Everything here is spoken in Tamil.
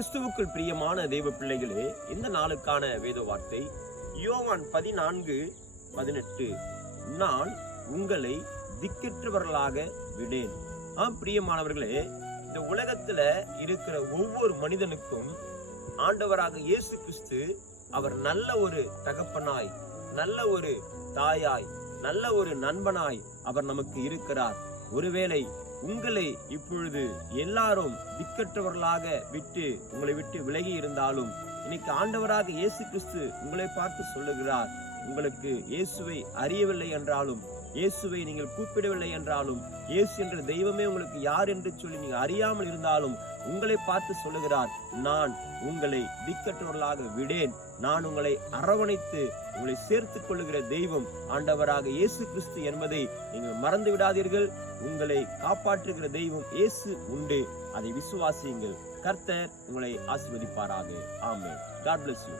கிறிஸ்துவுக்குள் பிரியமான தேவ பிள்ளைகளே, இந்த நாளுக்கான வேத வார்த்தை யோவான் 14:18. நான் உங்களை திக்கற்றவர்களாக விடேன். பிரியமானவர்களே, இந்த உலகத்துல இருக்கிற ஒவ்வொரு மனிதனுக்கும் ஆண்டவராக இயேசு கிறிஸ்து அவர் நல்ல ஒரு தகப்பனாய், நல்ல ஒரு தாயாய், நல்ல ஒரு நண்பனாய் அவர் நமக்கு இருக்கிறார். ஒருவேளை உங்களை இப்பொழுது எல்லாரும் திக்கற்றவர்களாக உங்களை விட்டு விலகி இருந்தாலும், இன்னைக்கு ஆண்டவராக இயேசு கிறிஸ்து உங்களை பார்த்து சொல்லுகிறார், உங்களுக்கு இயேசுவை அறியவில்லை என்றாலும், இயேசுவை நீங்கள் கூப்பிடவில்லை என்றாலும், இயேசு என்ற தெய்வமே உங்களுக்கு யார் என்று சொல்லி நீங்கள் அறியாமல் இருந்தாலும் உங்களை பார்த்து சொல்லுகிறார், நான் உங்களை திக்கற்றவர்களாக விடேன். நான் உங்களை அரவணைத்து உங்களை சேர்த்துக் கொள்ளுகிற தெய்வம் ஆண்டவராக இயேசு கிறிஸ்து என்பதை நீங்கள் மறந்து விடாதீர்கள். உங்களை காப்பாற்றுகிற தெய்வம் இயேசு உண்டு. அதை விசுவாசியுங்கள். கர்த்தர் உங்களை ஆசீர்வதிப்பாராக. ஆமென். God bless you.